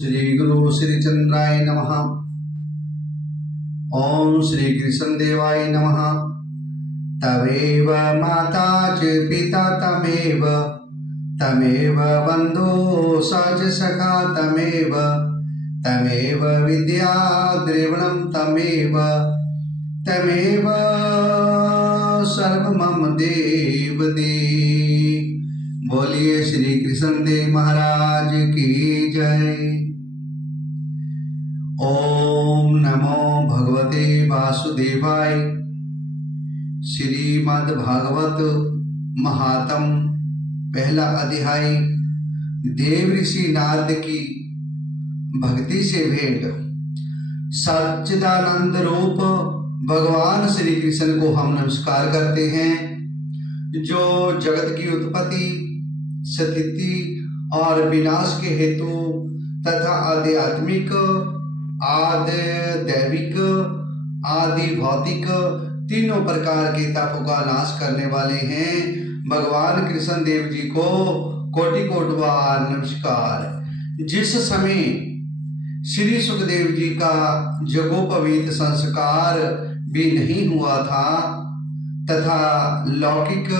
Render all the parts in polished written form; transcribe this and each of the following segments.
श्री गुरु श्री चंद्राय नमः। ओम श्री कृष्ण देवाय नमः। तमेव माता च पिता तमेव, तमेव बंधु सच सखा तमेव, तमेव विद्या द्रविणं तमेव, तमेव सर्व मम देव देव। बोलिए श्री कृष्ण देव महाराज की जय। ओम नमो भगवते वासुदेवाय। श्रीमद् भागवत महात्म पहला अध्याय देव ऋषि नारद की भक्ति से भेंट। सच्चिदानंद रूप भगवान श्री कृष्ण को हम नमस्कार करते हैं, जो जगत की उत्पत्ति, स्थिति और विनाश के हेतु तथा आध्यात्मिक, आदि दैविक, आदि भौतिक तीनों प्रकार के तापों का नाश करने वाले हैं। भगवान कृष्ण देव जी को कोटि कोटि बार नमस्कार। जिस समय श्री सुखदेव जी का यज्ञोपवीत संस्कार भी नहीं हुआ था तथा लौकिक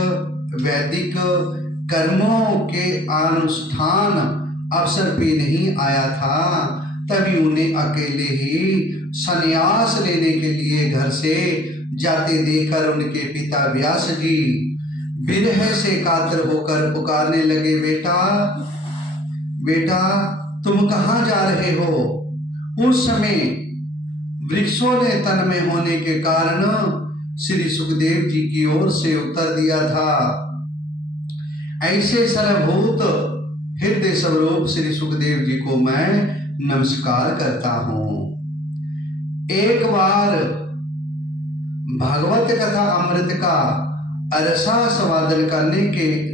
वैदिक कर्मों के अनुष्ठान अवसर भी नहीं आया था, तभी उन्हें अकेले ही संन्यास लेने के लिए घर से जाते देखकर उनके पिता व्यास जी विरह से कातर होकर पुकारने लगे, बेटा बेटा तुम कहाँ जा रहे हो। उस समय वृक्षों ने तन में होने के कारण श्री सुखदेव जी की ओर से उत्तर दिया था, ऐसे सर्वभूत हृदय स्वरूप श्री सुखदेव जी को मैं नमस्कार करता हूँ। एक बार भागवत कथा अमृत का अरसा स्वादन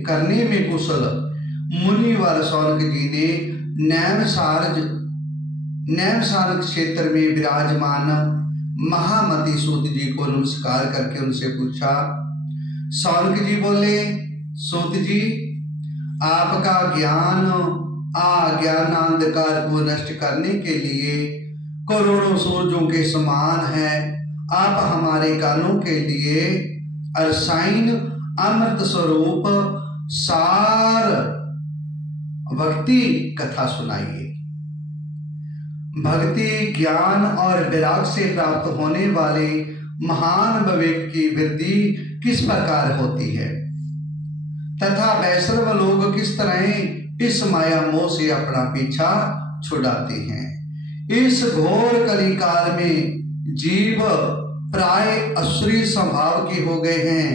करने में कुशल मुनिवर शौनक जी ने नैमसारक क्षेत्र में विराजमान महामती सूत जी को नमस्कार करके उनसे पूछा। शौनक जी बोले, सूत जी आपका ज्ञान अज्ञान अंधकार को नष्ट करने के लिए करोड़ों सूरजों के समान है। आप हमारे कानों के लिए अरसायन अमृत स्वरूप सार भक्ति कथा सुनाइए। भक्ति ज्ञान और विराग से प्राप्त होने वाले महान विवेक की वृद्धि किस प्रकार होती है तथा वैष्णव लोग किस तरह इस माया मोह से अपना पीछा छुड़ाते हैं। इस घोर कलिकाल में जीव प्राय असुरी स्वभाव के हो गए हैं।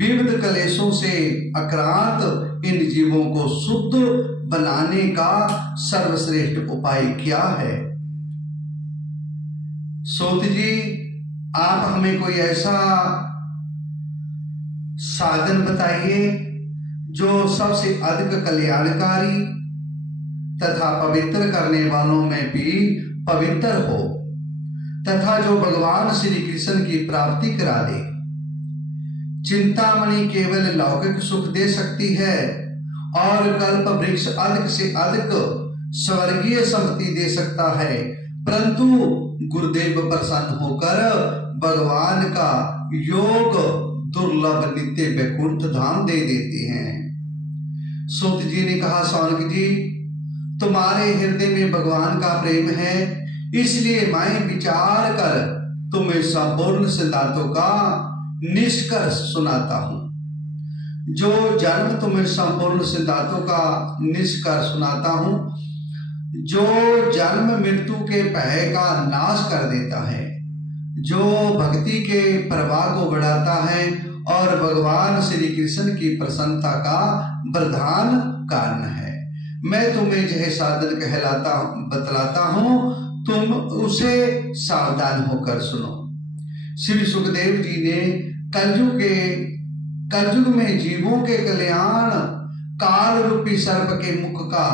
विविध कलेशों से आक्रांत इन जीवों को शुद्ध बनाने का सर्वश्रेष्ठ उपाय क्या है। सूत जी आप हमें कोई ऐसा साधन बताइए जो सबसे अधिक कल्याणकारी तथा पवित्र करने वालों में भी पवित्र हो तथा जो भगवान श्री कृष्ण की प्राप्ति करा दे। चिंतामणि केवल लौकिक सुख दे सकती है और कल्प वृक्ष अधिक से अधिक स्वर्गीय संपत्ति दे सकता है, परंतु गुरुदेव प्रसन्न होकर भगवान का योग दुर्लभ नित्य वैकुंठ धाम दे देते हैं। सूत जी ने कहा, शौनक जी तुम्हारे हृदय में भगवान का प्रेम है, इसलिए मैं विचार कर तुम्हें संपूर्ण सिद्धांतों का निष्कर्ष सुनाता हूं। जो जन्म तुम्हें संपूर्ण सिद्धांतों का निष्कर्ष सुनाता हूं, जो जन्म मृत्यु के भय का नाश कर देता है, जो भक्ति के प्रवाह को बढ़ाता है और भगवान श्री कृष्ण की प्रसन्नता का प्रधान कारण है। मैं तुम्हें यह साधन बतलाता हूं, तुम उसे सावधान होकर सुनो। श्री सुखदेव जी ने कलयुग में जीवों के कल्याण काल रूपी सर्प के मुख का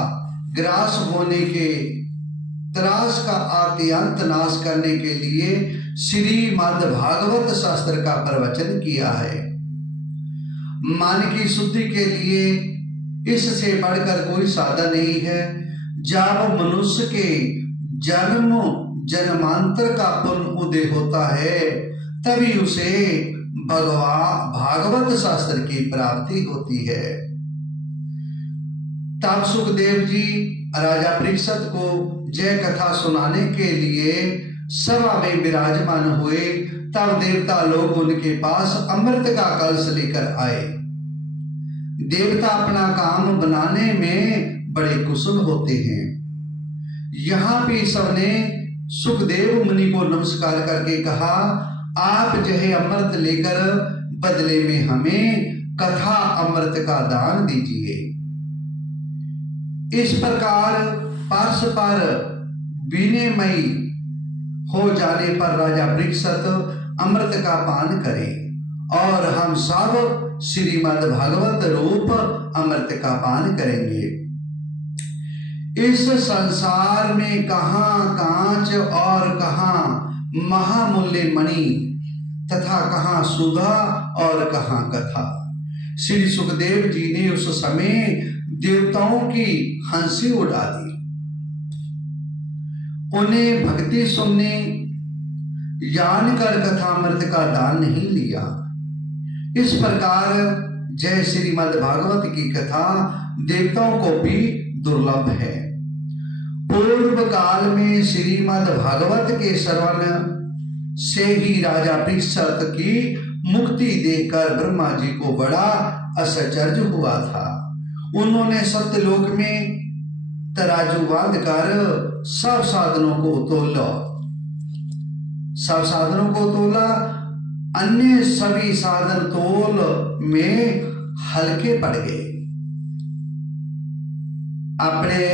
ग्रास होने के त्रास का आद्यंत नाश करने के लिए श्रीमद् भागवत शास्त्र का प्रवचन किया है। मन की शुद्धि के लिए इससे बढ़कर कोई साधन नहीं है। जब मनुष्य के जन्म जन्मांतर का पुनः उदय होता है तभी उसे भागवत शास्त्र की प्राप्ति होती है। तब सुखदेव जी राजा परीक्षित को जय कथा सुनाने के लिए सभा में विराजमान हुए। तब देवता लोग उनके पास अमृत का कलश लेकर आए। देवता अपना काम बनाने में बड़े कुशल होते हैं। यहाँ पे सबने सुखदेव मुनि को नमस्कार करके कहा, आप जय अमृत लेकर बदले में हमें कथा अमृत का दान दीजिए। इस प्रकार परस्पर विनिमय हो जाने पर राजा परीक्षित अमृत का पान करें और हम सब श्रीमद् भागवत रूप अमृत का पान करेंगे। इस संसार में कहाँ कांच और कहाँ महामूल्य मणि तथा कहाँ सुधा और कहाँ कथा। श्री सुखदेव जी ने उस समय देवताओं की हंसी उड़ा दी। उन्हें भक्ति सुनने जानकर कथामृत का दान नहीं लिया। इस प्रकार जय श्रीमद् भागवत की कथा देवताओं को भी दुर्लभ है। पूर्व काल में श्रीमद् भागवत के श्रवण से ही राजा परीक्षित की मुक्ति देखकर ब्रह्मा जी को बड़ा आश्चर्य हुआ था। उन्होंने सत्यलोक में तराजू बांध कर सब साधनों को तोला। अन्य सभी साधन तोल में हल्के पड़ गए। अपने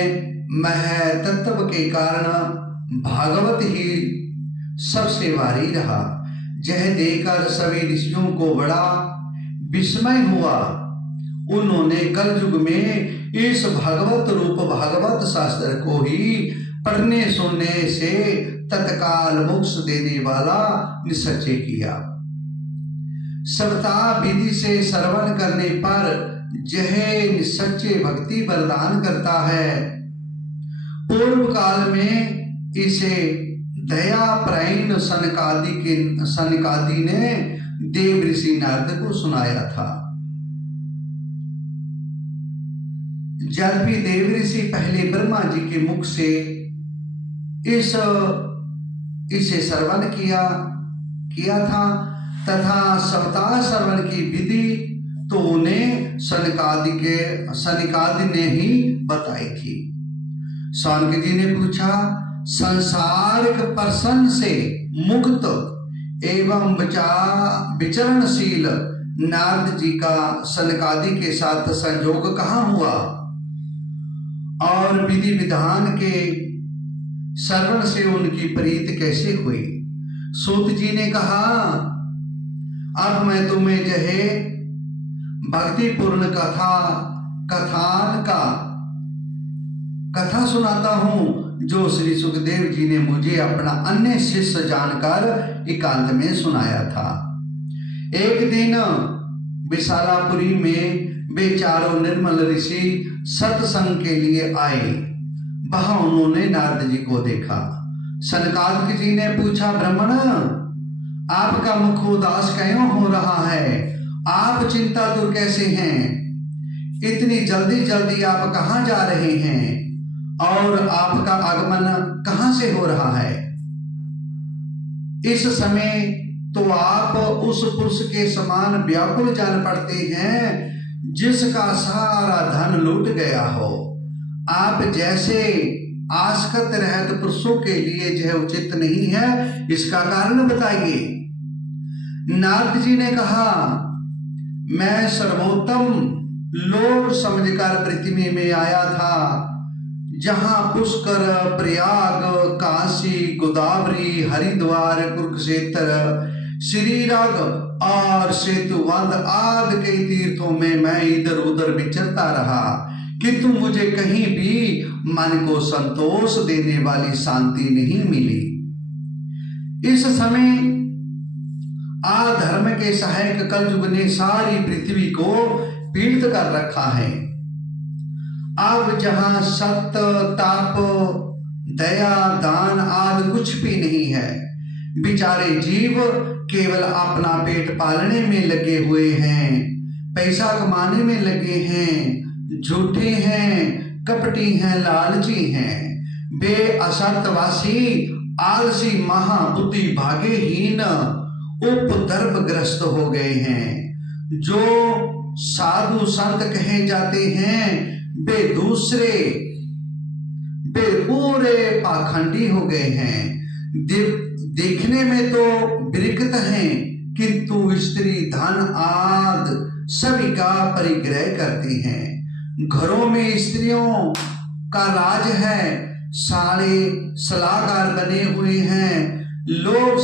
महतत्व के कारण भागवत ही सबसे भारी रहा। यह देखकर सभी ऋषियों को बड़ा विस्मय हुआ। उन्होंने कलयुग में इस भागवत रूप भागवत शास्त्र को ही पढ़ने सुनने से तत्काल मोक्ष देने वाला निश्चय किया। सप्ताह विधि से श्रवण करने पर यह निश्चय भक्ति प्रदान करता है। पूर्व काल में इसे दयापरायण सनकादि ने देव ऋषि नारद को सुनाया था। जब भी देव ऋषि पहले ब्रह्मा जी के मुख से इसे श्रवण किया था तथा सप्ताह श्रवण की विधि तो उन्हें सनकादि ने ही बताई थी। सौनक जी ने पूछा, संसारिक प्रसन्न से मुक्त एवं विचरणशील नारद जी का सनकादि के साथ संयोग कहाँ हुआ और विधि विधान के श्रवण से उनकी प्रीति कैसे हुई। सूत जी ने कहा, अब मैं तुम्हें जहे भक्तिपूर्ण कथा सुनाता हूँ जो श्री सुखदेव जी ने मुझे अपना अन्य शिष्य जानकर एकांत में सुनाया था। एक दिन विशालापुरी में वे चारों निर्मल ऋषि सत्संग के लिए आए। वहां उन्होंने नारद जी को देखा। सनकादिक जी ने पूछा, ब्राह्मण आपका मुख उदास क्यों हो रहा है? आप चिंता दूर कैसे हैं? इतनी जल्दी आप कहाँ जा रहे हैं और आपका आगमन कहाँ से हो रहा है? इस समय तो आप उस पुरुष के समान व्याकुल जान पड़ते हैं जिसका सारा धन लूट गया हो। आप जैसे आसक्त रहत पुरुषों के लिए यह उचित नहीं है, इसका कारण बताइए। नारद जी ने कहा, मैं सर्वोत्तम लोक समझकर पृथ्वी में आया था जहां पुष्कर, प्रयाग, काशी, गोदावरी, हरिद्वार, कुरुक्षेत्र, श्रीरंग और सेतुवंत आदि के तीर्थों में मैं इधर उधर विचरता रहा किंतु मुझे कहीं भी मन को संतोष देने वाली शांति नहीं मिली। इस समय अधर्म के सहायक कलयुग ने सारी पृथ्वी को पीड़ित कर रखा है। अब जहां सत्य, ताप, दया, दान आदि कुछ भी नहीं है। बेचारे जीव केवल अपना पेट पालने में लगे हुए हैं, पैसा कमाने में लगे हैं, झूठे हैं, कपटी हैं, लालची हैं, बेअसर्थवासी, आलसी, महाबुद्धि, भाग्यहीन, उपद्रवग्रस्त हो गए हैं। जो साधु संत कहे जाते हैं वे पूरे पाखंडी हो गए हैं। देखने में तो विरक्त हैं, किंतु स्त्री, धन आदि सभी का परिग्रह करती हैं। घरों में स्त्रियों का राज है, सारे सलाहकार बने हुए हैं। लोभ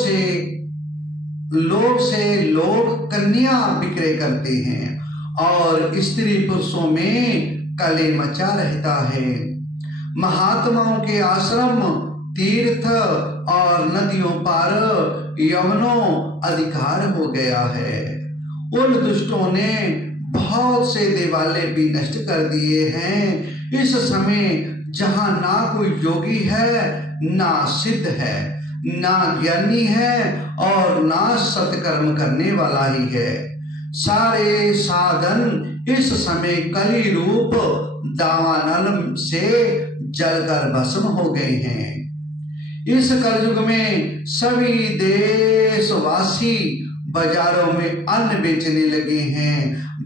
से लोग कन्या विक्रय करते हैं और स्त्री पुरुषों में कले मचा रहता है। महात्माओं के आश्रम, तीर्थ और नदियों पर यवनों अधिकार हो गया है। उन दुष्टों ने बहुत से देवालय भी नष्ट कर दिए हैं। इस समय जहां ना कोई योगी है, ना सिद्ध है, ना ज्ञानी है और ना सत्कर्म करने वाला ही है। सारे साधन इस समय कली रूप दावानल से जलकर भस्म हो गए हैं। इस कलयुग में सभी देशवासी बाजारों में अन्न बेचने लगे हैं।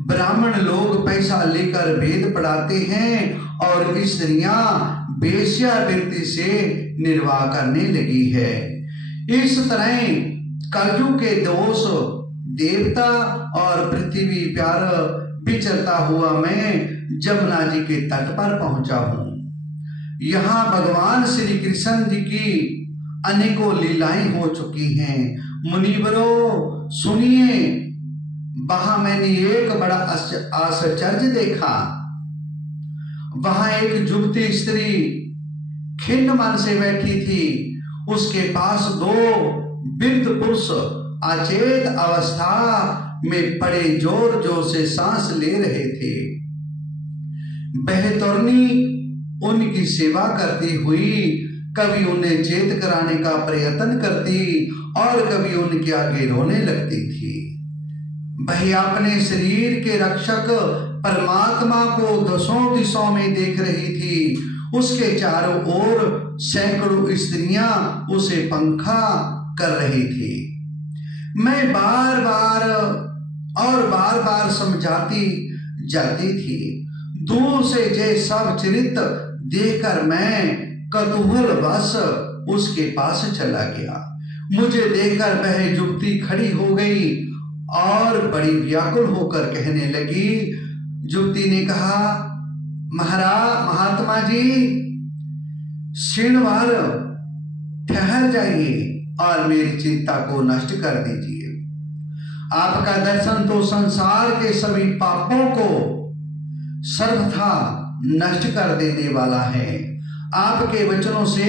ब्राह्मण लोग पैसा लेकर वेद पढ़ाते हैं और स्त्रियां वेश्यावृत्ति से निर्वाह करने लगी है। इस तरह कलयुग के दोष देवता और पृथ्वी प्यार विचरता हुआ मैं जमुना जी के तट पर पहुंचा हूं। यहाँ भगवान श्री कृष्ण जी की अनेकों लीलाएं हो चुकी हैं। मुनिवरों सुनिए, वहां मैंने एक बड़ा आश्चर्य देखा। वहां एक युवती स्त्री खिन्न मन से बैठी थी। उसके पास दो वृद्ध पुरुष अचेत अवस्था में पड़े जोर जोर से सांस ले रहे थे। बहतौरनी उनकी सेवा करती हुई कभी उन्हें चेत कराने का प्रयत्न करती और कभी उनके आगे रोने लगती थी। वह अपने शरीर के रक्षक परमात्मा को दसों दिशाओं में देख रही थी। उसके चारों ओर सैकड़ों स्त्रियां उसे पंखा कर रही थी। मैं बार बार समझाती जाती थी। दूर से जे सब चरित्र देखकर मैं कतूहल वश उसके पास चला गया। मुझे देखकर वह युवती खड़ी हो गई और बड़ी व्याकुल होकर कहने लगी। युवती ने कहा, महात्मा जी, क्षण भर ठहर जाइए और मेरी चिंता को नष्ट कर दीजिए। आपका दर्शन तो संसार के सभी पापों को सर्वथा नष्ट कर देने वाला है। आपके वचनों से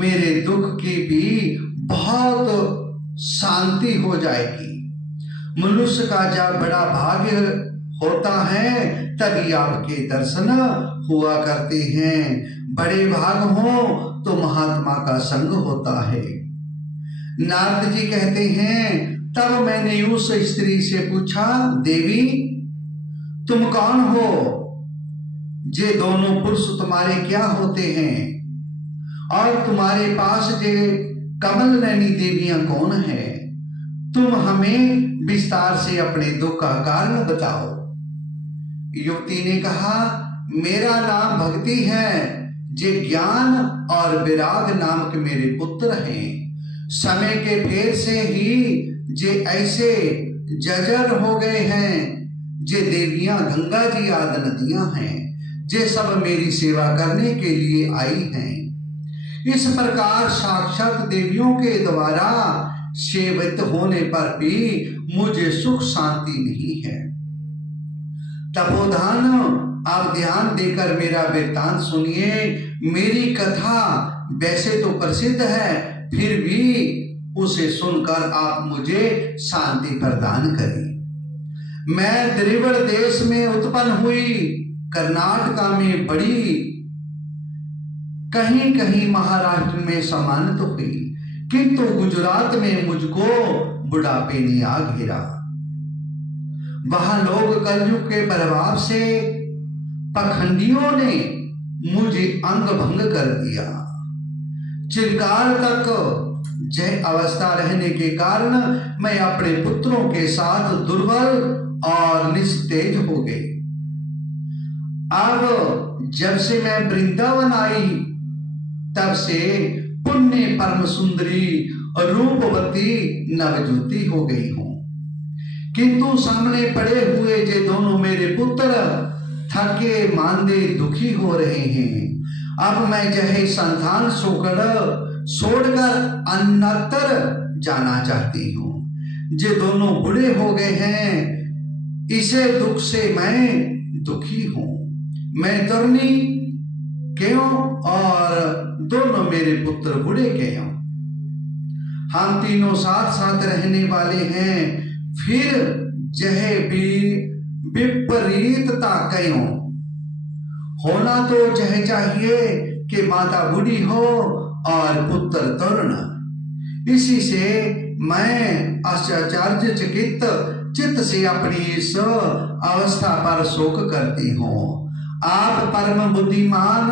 मेरे दुख की भी बहुत शांति हो जाएगी। मनुष्य का जब बड़ा भाग्य होता है तभी आपके दर्शन हुआ करते हैं। बड़े भाग हो तो महात्मा का संग होता है। नारद जी कहते हैं, तब मैंने उस स्त्री से पूछा, देवी तुम कौन हो? जे दोनों पुरुष तुम्हारे क्या होते हैं और तुम्हारे पास जे कमल नैनी देवियां कौन है? तुम हमें विस्तार से अपने दुख का कारण बताओ। युवती ने कहा, मेरा नाम भक्ति है। जे ज्ञान और विराग नामक मेरे पुत्र हैं। समय के फेर से ही जे ऐसे जर्जर हो गए हैं। जे देवियां गंगा जी आदि नदियां हैं, जे सब मेरी सेवा करने के लिए आई हैं। इस प्रकार साक्षात देवियों के द्वारा सेवित होने पर भी मुझे सुख शांति नहीं है। तपोधान, आप ध्यान देकर मेरा वृत्तांत सुनिए। मेरी कथा वैसे तो प्रसिद्ध है, फिर भी उसे सुनकर आप मुझे शांति प्रदान करें। मैं त्रिवर्ण देश में उत्पन्न हुई, कर्नाटका में बड़ी, कहीं कहीं महाराष्ट्र में सम्मानित हुई, किंतु गुजरात में मुझको बुढ़ापे ने आ घेरा। वहां लोग कलयुग के प्रभाव से पखंडियों ने मुझे अंग भंग कर दिया। चिरकाल तक जय अवस्था रहने के कारण मैं अपने पुत्रों के साथ दुर्बल और निस्तेज हो गई। अब जब से मैं वृंदावन आई तब से पुण्य परम सुंदरी रूपवती नवज्योति हो गई हूं, किंतु सामने पड़े हुए ये दोनों मेरे पुत्र थके मांदे दुखी हो रहे हैं। अब मैं जहे संतान छोड़कर अन्यत्र जाना चाहती हूँ। ये दोनों बूढ़े हो गए हैं, इसे दुख से मैं दुखी हूँ। मैं तरुणी क्यों और दोनों मेरे पुत्र बूढ़े क्यों? हम तीनों साथ साथ रहने वाले हैं, फिर जहे भी विपरीतता क्यों? होना तो यह चाहिए कि माता बूढ़ी हो और पुत्र तरुण। इसी से मैं आश्चर्य चित्त से अपनी इस अवस्था पर शोक करती हूँ। आप परम बुद्धिमान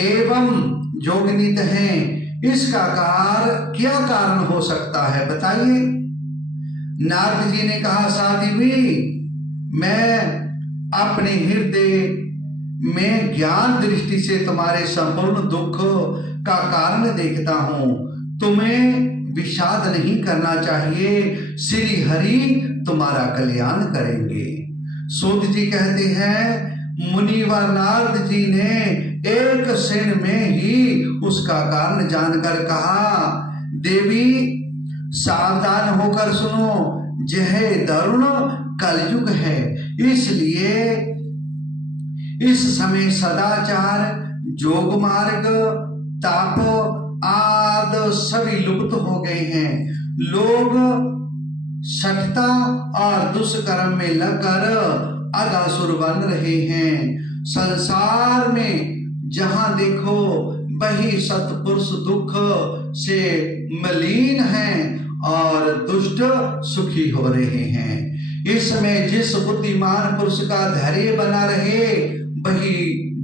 एवं योगनित हैं, इसका क्या कारण हो सकता है, बताइए। नारद जी ने कहा, साध्वी, मैं अपने हृदय में ज्ञान दृष्टि से तुम्हारे संपूर्ण दुख का कारण देखता हूं। तुम्हें विषाद नहीं करना चाहिए, श्री हरि तुम्हारा कल्याण करेंगे। सूत जी कहते हैं, मुनिवर नारद जी ने एक क्षण में ही उसका कारण जानकर कहा, देवी सावधान होकर सुनो, यह दारुण कलयुग है, इसलिए इस समय सदाचार, योग मार्ग, ताप आदि सभी लुप्त हो गए हैं। लोग सठता और दुष्कर्म में लगकर अगासुर बन रहे हैं। संसार में जहां देखो वही सत्पुरुष दुख से मलिन हैं और दुष्ट सुखी हो रहे हैं। इसमें जिस बुद्धिमान पुरुष का धैर्य बना रहे वही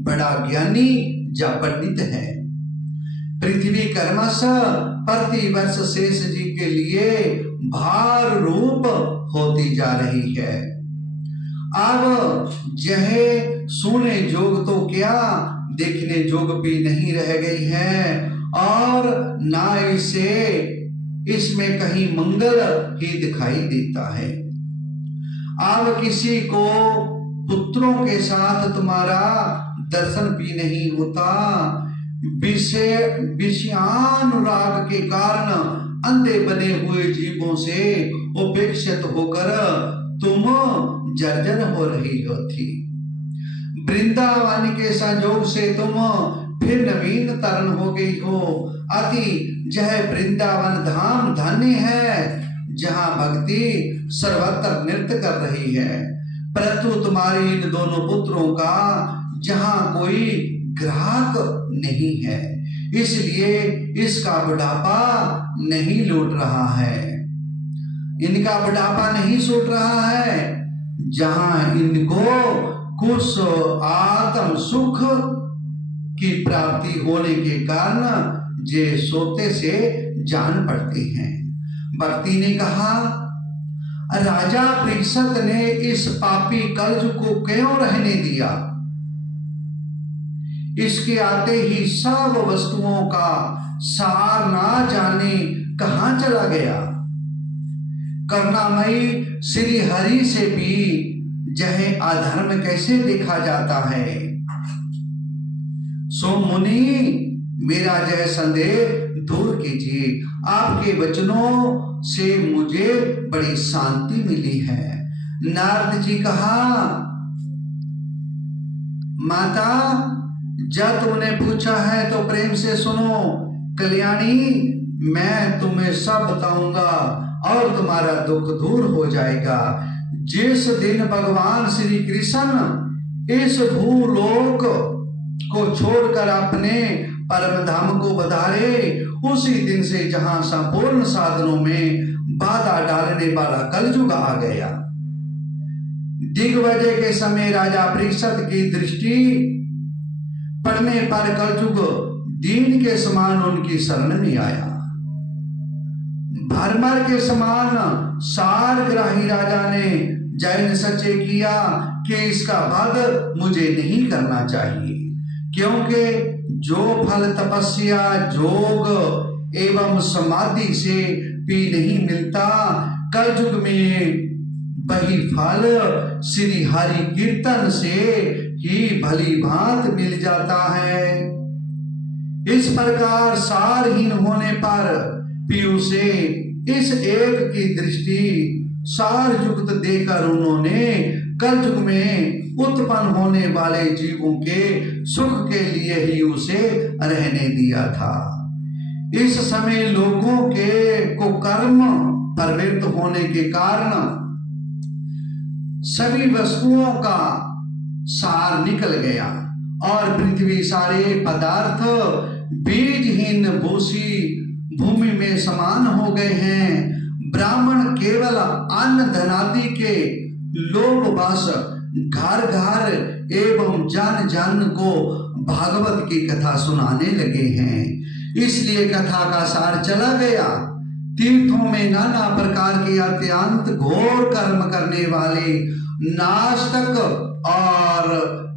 बड़ा ज्ञानी या पंडित है। पृथ्वी कर्मश प्रति वर्ष शेष जी के लिए भार रूप होती जा रही है। अब यह सुने जोग तो क्या, देखने जोग भी नहीं रह गई है, और ना इसे इसमें कहीं मंगल ही दिखाई देता है। अब किसी को पुत्रों के साथ तुम्हारा दर्शन भी नहीं होता। विषयानुराग के कारण अंधे बने हुए जीवों से उपेक्षित होकर तुम जर्जर हो रही हो थी। वृंदावन के संयोग से तुम फिर नवीन तरण हो गई हो। अति यह वृंदावन धाम धन्य है, जहां भक्ति सर्वत्र नृत्य कर रही है, परंतु तुम्हारे इन दोनों पुत्रों का जहां कोई ग्राहक नहीं है, इसलिए इसका बुढ़ापा नहीं लौट रहा है। इनका बुढ़ापा नहीं छूट रहा है, जहां इनको कुछ आत्म सुख की प्राप्ति होने के कारण ये सोते से जान पड़ते हैं। भक्ति ने कहा, राजा परीक्षित ने इस पापी कलयुग को क्यों रहने दिया? इसके आते ही सब वस्तुओं का सार ना जाने कहां चला गया। करुणामयी श्री हरि से भी यह अधर्म कैसे देखा जाता है? सो मुनि, मेरा यह संदेह दूर कीजिए। आपके वचनों से मुझे बड़ी शांति मिली है। नारद जी कहा, माता, जब तुमने पूछा है तो प्रेम से सुनो। कल्याणी, मैं तुम्हें सब बताऊंगा और तुम्हारा दुख दूर हो जाएगा। जिस दिन भगवान श्री कृष्ण इस भूलोक को छोड़कर अपने परम धाम को बधारे। उसी दिन से जहां संपूर्ण साधनों में बाधा डालने वाला कलयुग आ गया। दिग्विजय के समय राजा परीक्षित की दृष्टि पड़ने पर कलयुग दीन के समान उनकी शरण में आया। भरमर के समान सारग्राही राजा ने जैन सच्चे किया कि इसका वध मुझे नहीं करना चाहिए, क्योंकि जो फल तपस्या योग एवं समाधि से भी नहीं मिलता, कलयुग में वही फल श्री हरि कीर्तन से ही भली भांत मिल जाता है। इस प्रकार सारहीन होने पर पीयू से इस एक की दृष्टि सार युक्त देकर उन्होंने कलयुग में उत्पन्न होने वाले जीवों के सुख के लिए ही उसे रहने दिया था। इस समय लोगों के कुकर्म प्रवृत्त होने के कारण सभी वस्तुओं का सार निकल गया और पृथ्वी सारे पदार्थ बीजहीन भूसी भूमि में समान हो गए हैं। ब्राह्मण केवल अन्न धनादि के लोभवश घर घर एवं जन जन को भागवत की कथा सुनाने लगे हैं। इसलिए कथा का सार चला गया। तीर्थों में नाना प्रकार के अत्यंत घोर कर्म करने वाले नास्तिक और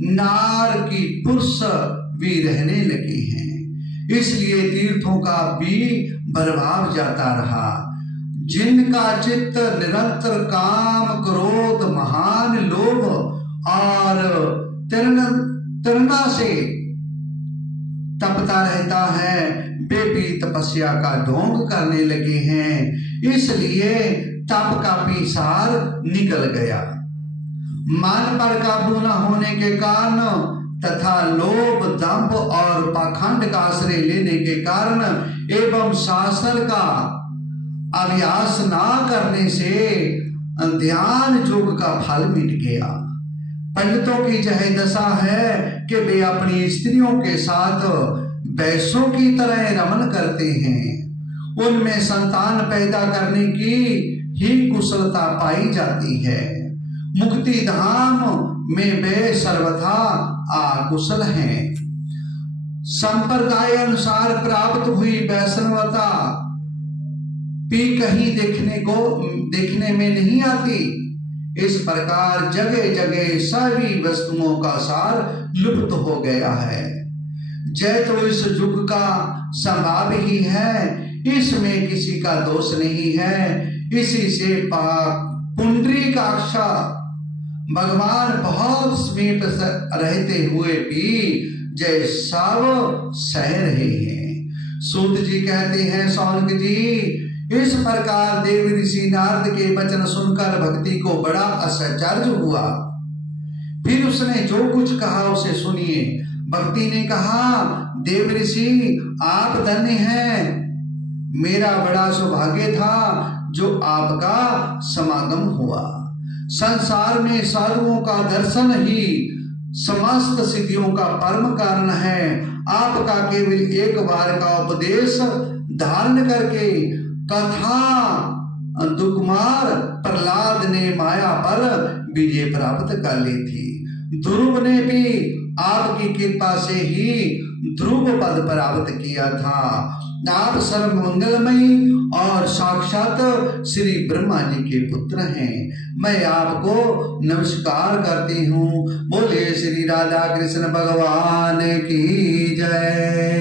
नार की पुरुष भी रहने लगे हैं। इसलिए तीर्थों का भी प्रभाव जाता रहा। जिनका चित्त निरंतर काम क्रोध महान लोभ और तृष्णा से तपता रहता है, वे भी तपस्या का ढोंग करने लगे हैं। इसलिए तप का भी सार निकल गया। मन पर काबू न होने के कारण तथा लोभ दंभ और पाखंड का आश्रय लेने के कारण एवं शासन का अभ्यास ना करने से ध्यान योग का फल मिट गया। पंडितों की यह दशा है कि वे अपनी स्त्रियों के साथ वैश्यों की तरह रमन करते हैं। उनमें संतान पैदा करने की ही कुशलता पाई जाती है। मुक्ति धाम में वे सर्वथा अकुशल हैं। संप्रदाय अनुसार प्राप्त हुई वैष्णवता भी कहीं देखने में नहीं आती। इस प्रकार जगह जगह सभी वस्तुओं का सार लुप्त हो गया है। जय तो इस युग का संभाव ही है, इसमें किसी का दोष नहीं है। इसी से पुंडरीकाक्ष भगवान बहुत समीप रहते हुए भी जय सब सह रहे हैं। सूत जी कहते हैं, सौनक जी, इस प्रकार देव ऋषि नारद के वचन सुनकर भक्ति को बड़ा आश्चर्य हुआ। फिर उसने जो कुछ कहा उसे सुनिए। भक्ति ने कहा, देव ऋषि आप धन्य हैं। मेरा बड़ा सौभाग्य था जो आपका समागम हुआ। संसार में साधुओं का दर्शन ही समस्त सिद्धियों का परम कारण है। आपका केवल एक बार का उपदेश धारण करके कथा दुकुमार प्रहलाद ने माया पर विजय प्राप्त कर ली थी। ध्रुव ने भी आपकी कृपा से ही ध्रुव पद प्राप्त किया था। आप सर्व मंगलमयी और साक्षात श्री ब्रह्मा जी के पुत्र हैं। मैं आपको नमस्कार करती हूँ। बोले श्री राधा कृष्ण भगवान की जय।